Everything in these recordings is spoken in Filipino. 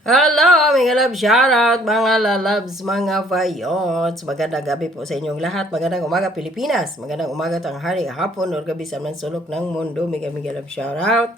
Hello, mga love shoutout, mga lalabs, mga vayots. Magandang gabi po sa inyong lahat. Magandang umaga Pilipinas. Magandang umaga, tanghali, hapon, or gabi sa man sulok ng mundo. Mga mga love shoutout.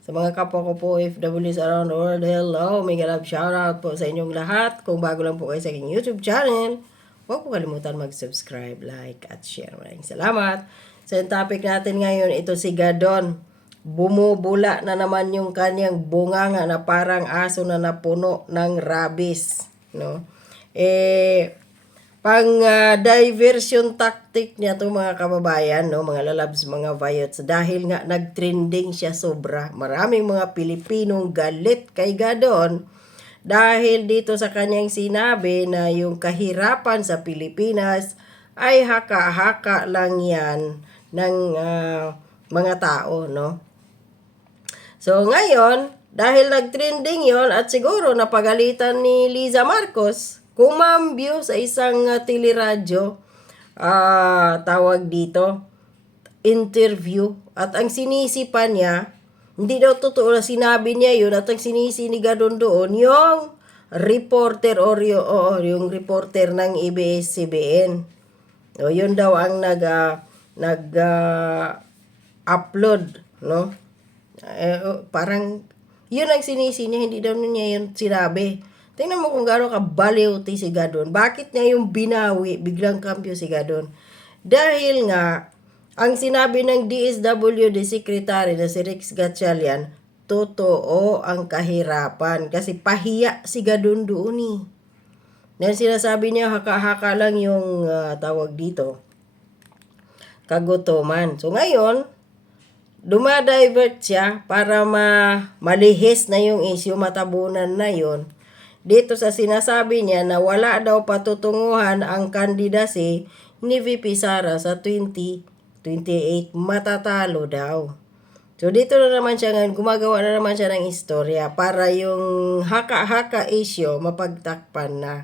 Sa mga kapwa ko po, FWs around the world, hello, mga love shoutout po sa inyong lahat. Kung bago lang po kayo sa aking YouTube channel, huwag po kalimutan mag-subscribe, like, at share. Maraming salamat. Sa topic natin ngayon, ito si Gadon bumubula na naman yung kanyang bunganga na parang aso na napuno ng rabies no? Eh pang ah, diversion tactic niya to mga kababayan no? Mga lalabs mga vayots dahil nga nagtrending siya sobra. Maraming mga Pilipinong galit kay Gadon dahil dito sa kanyang sinabi na yung kahirapan sa Pilipinas ay haka-haka lang yan ng ah, mga tao no So ngayon, dahil nag-trending yon at siguro napagalitan ni Liza Marcos, kumambyo sa isang uh, teleradyo, ah tawag dito, interview. At ang sinisipan niya, hindi daw totoo na sinabi niya yun at ang sinisi ni Gadon doon, yung reporter or yung, o, yung reporter ng ABS-CBN. O, yun daw ang nag, ah, nag ah, upload, no? Oh, parang, yun ang sinisi niya, hindi daw niya yun sinabi. Tingnan mo kung gaano ka baliw ti si Gadon. Bakit niya yung binawi, biglang kampyo si Gadon? Dahil nga, ang sinabi ng DSWD Secretary na si Rex Gatchalian, totoo ang kahirapan kasi pahiya si Gadon doon eh. Dahil sinasabi niya, haka-haka lang yung ah, tawag dito, kagutuman. So ngayon, dumadivert siya para ma malihis na yung issue, matabunan na yon. Dito sa sinasabi niya na wala daw patutunguhan ang kandidasi ni VP Sara sa 2028 matatalo daw. So dito na naman siya ngayon, gumagawa na naman siya ng istorya para yung haka-haka issue mapagtakpan na.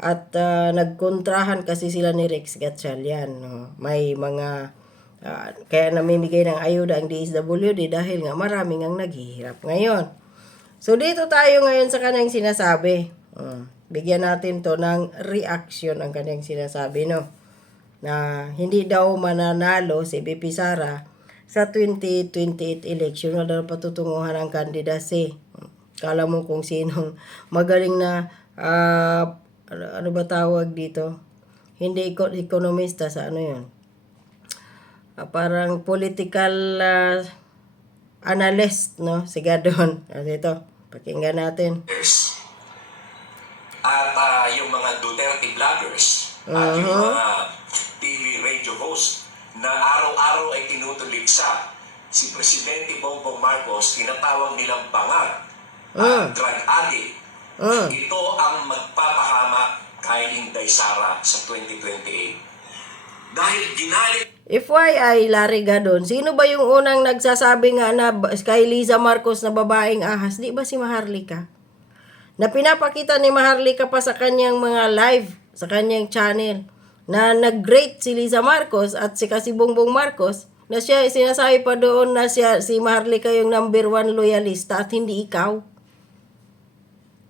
At ah, nagkontrahan kasi sila ni Rex Gatchalian. No? May mga Ah, kaya namimigay ng ayuda ang DSWD dahil nga maraming ang naghihirap ngayon. So dito tayo ngayon sa kanyang sinasabi. Uh, bigyan natin to ng reaction ang kanyang sinasabi, no? Na hindi daw mananalo si BP Sara sa 2028 election na patutunguhan ang kandidacy. Kala mo kung sinong magaling na ah, ano, ba tawag dito? Hindi eko- ekonomista sa ano yun? Ah, parang political ah, analyst, no? Si Gadon. Kasi ito, pakinggan natin. at ah, yung mga Duterte vloggers at yung Uh-huh. mga TV radio host na araw-araw ay tinutuligsa si Presidente Bongbong Marcos tinatawag nilang bangag Uh. at drug addict. Uh. Ito ang magpapahamak kay Inday Sara sa 2028. Dahil ginalit FYI, Larry Gadon, sino ba yung unang nagsasabi nga na kay Liza Marcos na babaeng ahas? Di ba si Maharlika? Na pinapakita ni Maharlika pa sa kanyang mga live, sa kanyang channel, na nag-great si Liza Marcos at si kasi Bongbong Marcos, na siya sinasabi pa doon na siya, si Maharlika yung number one loyalista at hindi ikaw.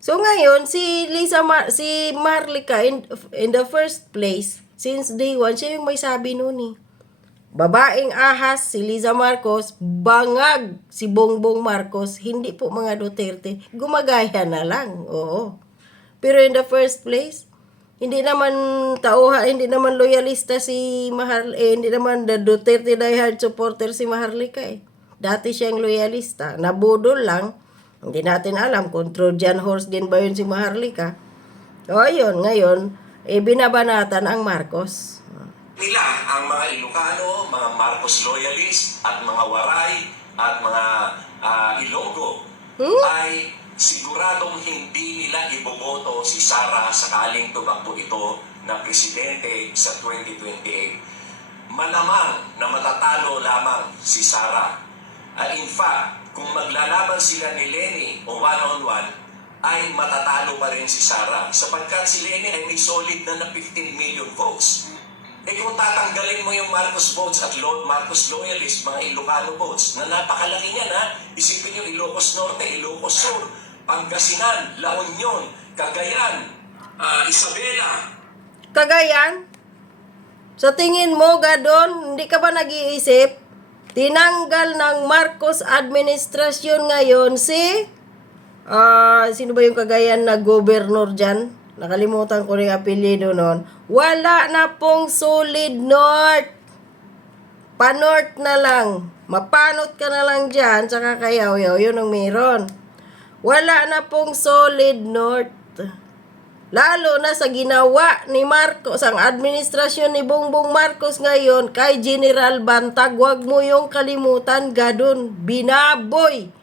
So ngayon, si Lisa Mar si Marlica in, in the first place, since day one, siya yung may sabi noon eh. Babaeng ahas, si Liza Marcos, bangag si Bongbong Marcos, hindi po mga Duterte, gumagaya na lang, oo. Pero in the first place, hindi naman tauha, hindi naman loyalista si Mahar, eh, hindi naman the Duterte diehard supporter si Maharlika eh. Dati siyang loyalista, nabudol lang, hindi natin alam kung Trojan horse din ba yun si Maharlika. O ayun, ngayon, eh, binabanatan ang Marcos. Nila ang mga Ilocano, mga Marcos loyalist at mga Waray at mga ah, Ilonggo Hmm? ay siguradong hindi nila iboboto si Sara sakaling tumakbo ito na presidente sa 2028. Malamang na matatalo lamang si Sara. At in fact, kung maglalaban sila ni Lenny o one-on-one, ay matatalo pa rin si Sara sapagkat si Lenny ay may solid na na 15 million votes. Eh kung tatanggalin mo yung Marcos votes at Lord Marcos loyalist, mga Ilocano votes, na napakalaki niyan ha, isipin yung Ilocos Norte, Ilocos Sur, Pangasinan, La Union, Cagayan, ah, Isabela, Kagayan, sa tingin mo, Gadon, hindi ka ba nag-iisip? Tinanggal ng Marcos administrasyon ngayon si... ah sino ba yung Cagayan na gobernur dyan? Nakalimutan ko rin yung apelyido nun. Wala na pong solid north. Panorth na lang. Mapanot ka na lang dyan, tsaka kayaw-yaw. Yun ang meron. Wala na pong solid north. Lalo na sa ginawa ni Marcos, ang administrasyon ni Bongbong Marcos ngayon kay General Bantag, wag mo yung kalimutan, gadon, binaboy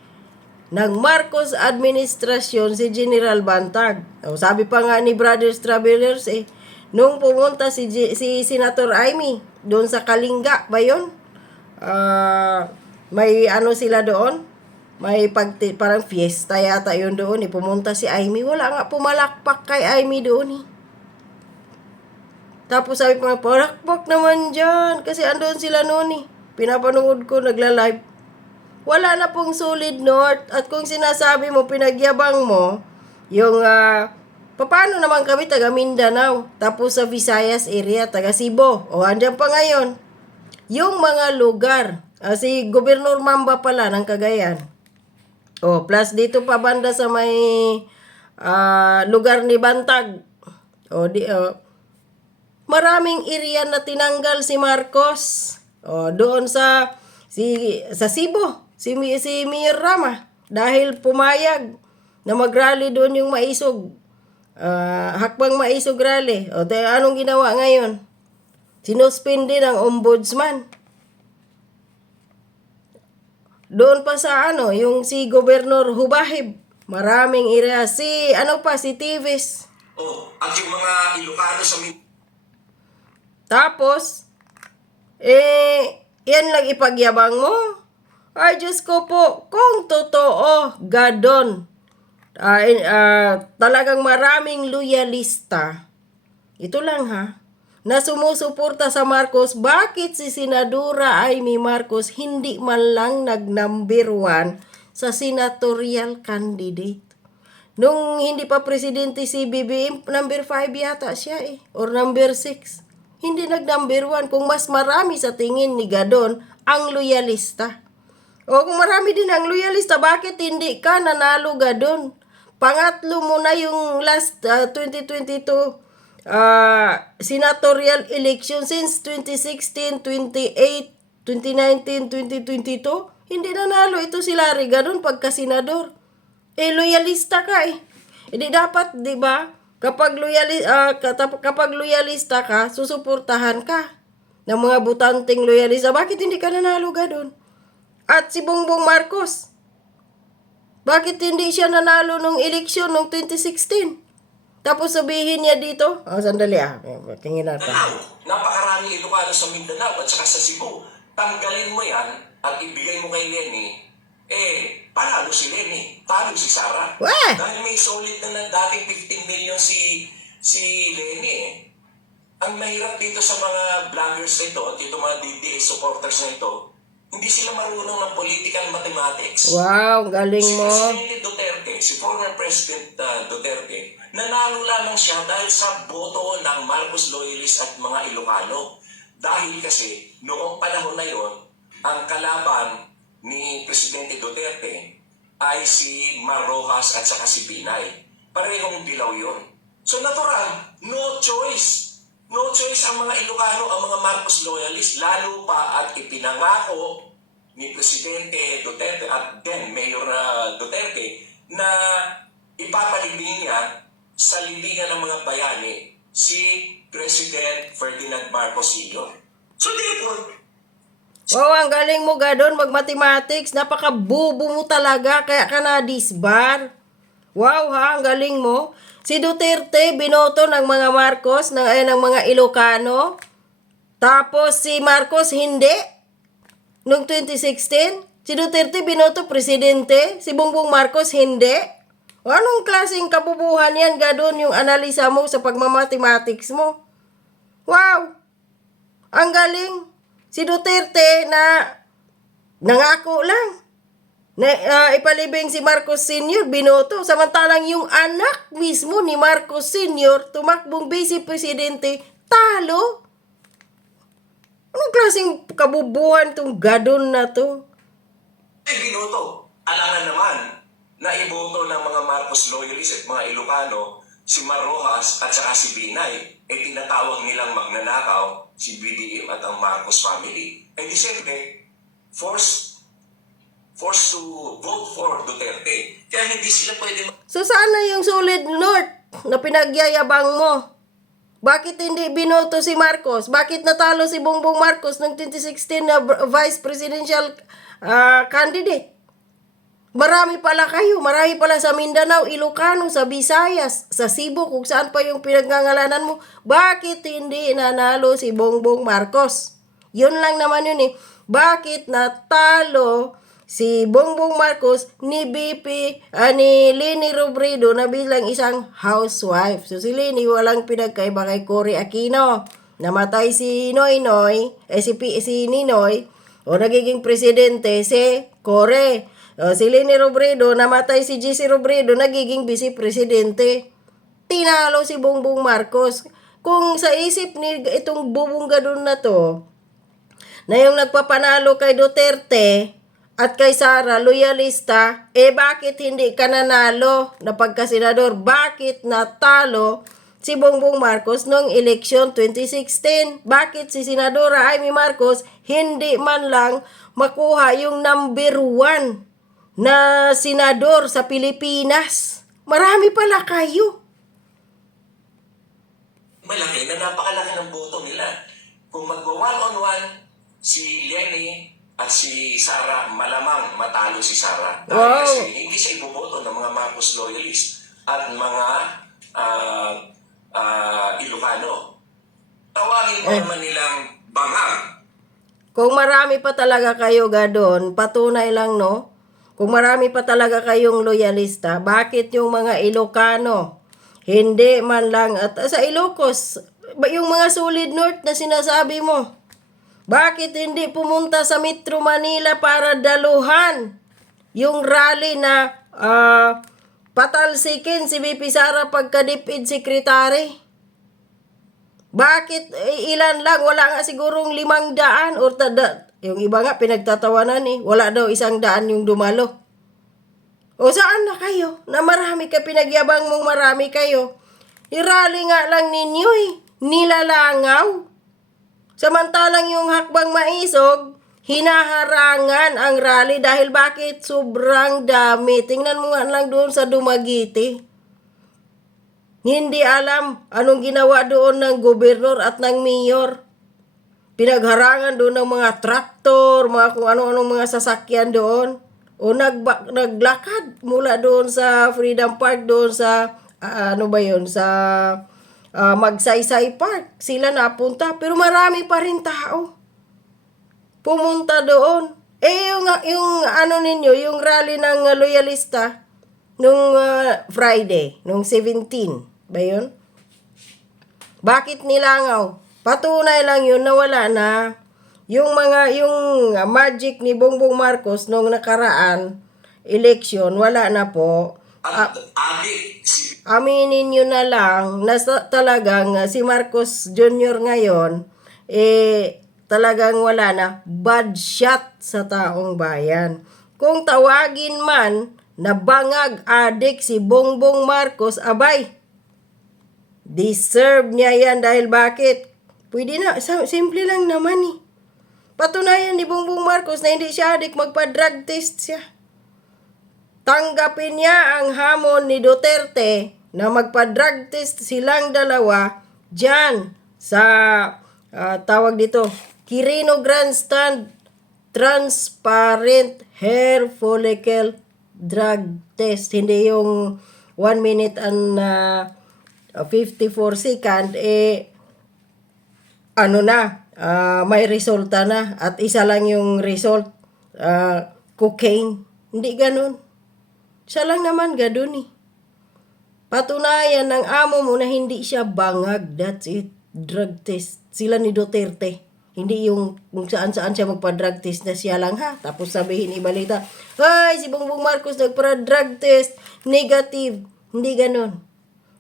ng Marcos administrasyon si General Bantag. O, sabi pa nga ni Brothers Travelers eh, nung pumunta si, G- si Senator Amy doon sa Kalinga ba yun? Ah, may ano sila doon? May pagti, parang fiesta yata yun doon eh. Pumunta si Amy. Wala nga pumalakpak kay Amy doon eh. Tapos sabi pa nga, naman dyan. Kasi andun sila noon eh. Pinapanood ko, nagla-live. Wala na pong solid north. At kung sinasabi mo, pinagyabang mo, yung, ah, paano naman kami taga Mindanao? Tapos sa Visayas area, taga Cebu. O, andyan pa ngayon. Yung mga lugar. ah, si Gobernur Mamba pala ng Cagayan. O, plus dito pa banda sa may ah, lugar ni Bantag. O, di, o, maraming area na tinanggal si Marcos. O, doon sa si sa Cebu, si si Mayor Rama dahil pumayag na magrally doon yung maisog. Ah, hakbang maisog rally. O, tayo, anong ginawa ngayon? Sinuspindi ng ombudsman. Doon pa sa ano, yung si Gobernur Hubahib. Maraming area. Si, ano pa, si Tivis. o at yung mga Ilocano sa Mindanao, Tapos, eh, yan lang ipagyabang mo. Ay, Diyos ko po, kung totoo, gadon, in- ah, talagang maraming loyalista, ito lang ha, na sumusuporta sa Marcos, bakit si Senadora Amy Marcos hindi man lang nag-number one sa senatorial candidate? Nung hindi pa presidente si BBM, number 5 yata siya eh. Or number 6. Hindi nag-number 1. Kung mas marami sa tingin ni Gadon ang loyalista. O kung marami din ang loyalista, bakit hindi ka nanalo Gadon? Pangatlo mo na yung last ah, 2022 ah, senatorial election since 2016, 28, 2019, 2022. Hindi nanalo ito si Larry Gadon pagka senador. Eh, loyalista ka eh. Hindi dapat, di ba? Kapag, loyali, ah, katap- kapag loyalista ka, susuportahan ka ng mga butanteng loyalista. Bakit hindi ka nanalo doon? At si Bongbong Marcos, bakit hindi siya nanalo nung eleksyon nung 2016? Tapos sabihin niya dito, oh, sandali ah, tingin natin. napakarami Ilocano sa Mindanao at saka sa Cebu. Tanggalin mo yan at ibigay mo kay Lenny, eh, panalo si Lenny, talo si Sara. Weh! Dahil may solid na ng dating 15 million si si Lenny eh. Ang mahirap dito sa mga vloggers na ito, at dito mga DDS supporters na ito, hindi sila marunong ng political mathematics. Wow, galing Si mo. Presidente Duterte, si former President uh, Duterte, nanalo lamang siya dahil sa boto ng Marcos loyalists at mga Ilocano. Dahil kasi noong panahon na yon, ang kalaban ni Presidente Duterte ay si Mar Rojas at saka si Binay. Parehong dilaw yon. So natural, no choice. No choice ang mga Ilocano, ang mga Marcos loyalists, lalo pa at ipinangako ni Presidente Duterte at then Mayor uh, Duterte na ipapalibing niya sa libingan ng mga bayani si President Ferdinand Marcos Sr. So therefore, Wow, ang galing mo gadon mag-mathematics. Napaka-bubo mo talaga kaya ka na disbar. Wow ha, ang galing mo. Si Duterte binoto ng mga Marcos, ng, ay, ng mga Ilocano. Tapos si Marcos hindi. Noong 2016, si Duterte binoto presidente, si Bongbong Marcos hindi. O, Anong klaseng kabubuhan yan, gadon, yung analisa mo sa pagmamathematics mo? Wow! Ang galing. Si Duterte na nangako lang. Na ah, ipalibing si Marcos Sr. binoto. Samantalang yung anak mismo ni Marcos Sr. tumakbong vice presidente, talo. Anong klaseng kabubuhan tong gadon na to? Ay, binoto. Alangan naman na iboto ng mga Marcos loyalists at mga Ilocano si Marojas at saka si Binay. Eh tinatawag nilang magnanakaw si BBM at ang Marcos family. Eh di siyempre, forced, forced to vote for Duterte. Kaya hindi sila pwede So sana yung solid north na pinagyayabang mo? Bakit hindi binoto si Marcos? Bakit natalo si Bongbong Marcos ng 2016 na vice presidential ah, candidate? Marami pala kayo. Marami pala sa Mindanao, Ilocano, sa Visayas, sa Cebu, kung saan pa yung pinagnangalanan mo. Bakit hindi nanalo si Bongbong Marcos? Yun lang naman yun eh. Bakit natalo si Bongbong Marcos ni BP, ah, ni Robredo na bilang isang housewife. So si Leni walang pinagkaiba kay Cory Aquino. Namatay si Noy Noy, eh si, P- si Ninoy, o nagiging presidente si Cory. O, si Leni Robredo, namatay si GC Robredo, nagiging vice presidente. Tinalo si Bongbong Marcos. Kung sa isip ni itong bubungga doon na to, na yung nagpapanalo kay Duterte at kay Sara, loyalista, eh bakit hindi ka nanalo na pagkasenador? Bakit natalo si Bongbong Marcos noong eleksyon 2016? Bakit si Senadora Amy Marcos hindi man lang makuha yung number one na senador sa Pilipinas? Marami pala kayo. malaki na napakalaki ng boto nila. Kung magwa one on one, si Lenny at si Sara, malamang matalo si Sara. Dahil Wow. kasi hindi siya iboboto ng mga Marcos loyalists at mga ah ah, Ilocano. Tawagin mo naman nilang bangag. Kung marami pa talaga kayo gadon, patunay lang no. Kung marami pa talaga kayong loyalista, bakit yung mga Ilocano hindi man lang at sa Ilocos, yung mga solid north na sinasabi mo, bakit hindi pumunta sa Metro Manila para daluhan yung rally na ah, patalsikin si BP Sara pagka-DepEd secretary? Bakit eh, ilan lang? Wala nga sigurong limang daan or tada, yung iba nga pinagtatawanan eh. Wala daw isang daan yung dumalo. O saan na kayo? Na marami ka pinagyabang mong marami kayo. Irali nga lang ninyo eh. Nilalangaw. Samantalang yung hakbang maisog, hinaharangan ang rally dahil bakit sobrang dami. Tingnan mo nga lang doon sa Dumagiti. Hindi alam anong ginawa doon ng gobernador at ng mayor. Pinagharangan doon ng mga traktor, mga kung ano-anong mga sasakyan doon. O nagba, naglakad mula doon sa Freedom Park, doon sa, ah, ano ba yun, sa ah, Magsaysay Park. Sila napunta, pero marami pa rin tao. Pumunta doon. Eh, yung, yung ano ninyo, yung rally ng ah, loyalista, nung ah, Friday, nung 17, ba yun? Bakit nilangaw? Patunay lang yun na wala na yung mga yung magic ni Bongbong Marcos nung nakaraan election, wala na po. Si Aminin nyo na lang na talagang ah, si Marcos Jr. ngayon, eh, talagang wala na bad shot sa taong bayan. Kung tawagin man na bangag adik si Bongbong Marcos, abay, deserve niya yan dahil bakit? Pwede na, simple lang naman eh. Patunayan ni Bongbong Marcos na hindi siya adik, magpa-drug test siya. Tanggapin niya ang hamon ni Duterte na magpa-drug test silang dalawa dyan sa ah, tawag dito, Quirino Grandstand Transparent Hair Follicle Drug Test. Hindi yung 1 minute and ah, 54 second, eh, ano na, ah, may resulta na at isa lang yung result, ah, cocaine. Hindi ganun. Siya lang naman ganun eh. Patunayan ng amo mo na hindi siya bangag. That's it. Drug test. Sila ni Duterte. Hindi yung kung saan-saan siya magpa-drug test na siya lang ha. Tapos sabihin ibalita, Ay, si Bongbong Marcos nagpa-drug test, negative. Hindi ganun.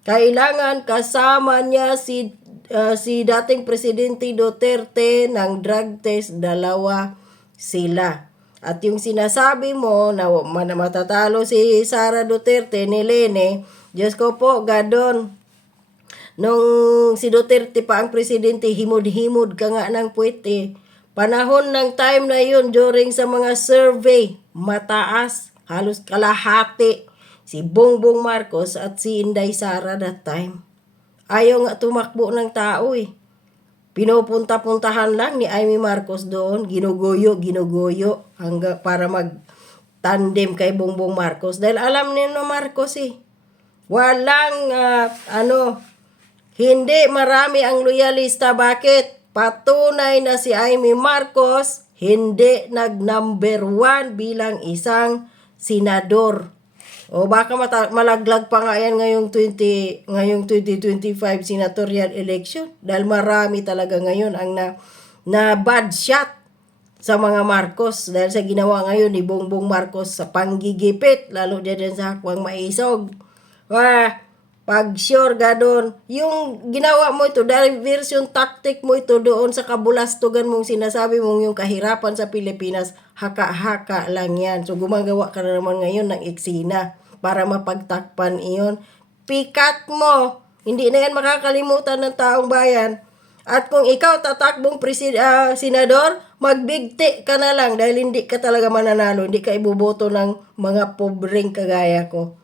Kailangan kasama niya si ah, si dating Presidente Duterte ng drug test, dalawa sila. At yung sinasabi mo na matatalo si Sara Duterte ni Lene, Diyos ko po, gadon. Nung si Duterte pa ang presidente, himod-himod ka nga ng puwete. Panahon ng time na yun, during sa mga survey, mataas, halos kalahati, si Bongbong Marcos at si Inday Sara that time. Ayaw nga tumakbo ng tao eh. Pinupunta-puntahan lang ni Amy Marcos doon, ginuguyo, ginuguyo, hangga para mag tandem kay Bongbong Marcos. Dahil alam niyo no Marcos eh, walang ah, ano, hindi marami ang loyalista. Bakit? Patunay na si Amy Marcos hindi nag number one bilang isang senador. O baka mata- malaglag pa nga yan ngayong 20 ngayong 2025 senatorial election dahil marami talaga ngayon ang na na bad shot sa mga Marcos dahil sa ginawa ngayon ni Bongbong Marcos sa panggigipit lalo din sa hakwang maisog. Wah, pag sure ka doon, yung ginawa mo ito, diversion tactic mo ito doon sa kabulastugan mong sinasabi mong yung kahirapan sa Pilipinas, haka-haka lang yan. So gumagawa ka na naman ngayon ng eksina para mapagtakpan iyon. Pikat mo! Hindi na yan makakalimutan ng taong bayan. At kung ikaw tatakbong presid ah, senador, magbigti ka na lang dahil hindi ka talaga mananalo, hindi ka iboboto ng mga pobreng kagaya ko.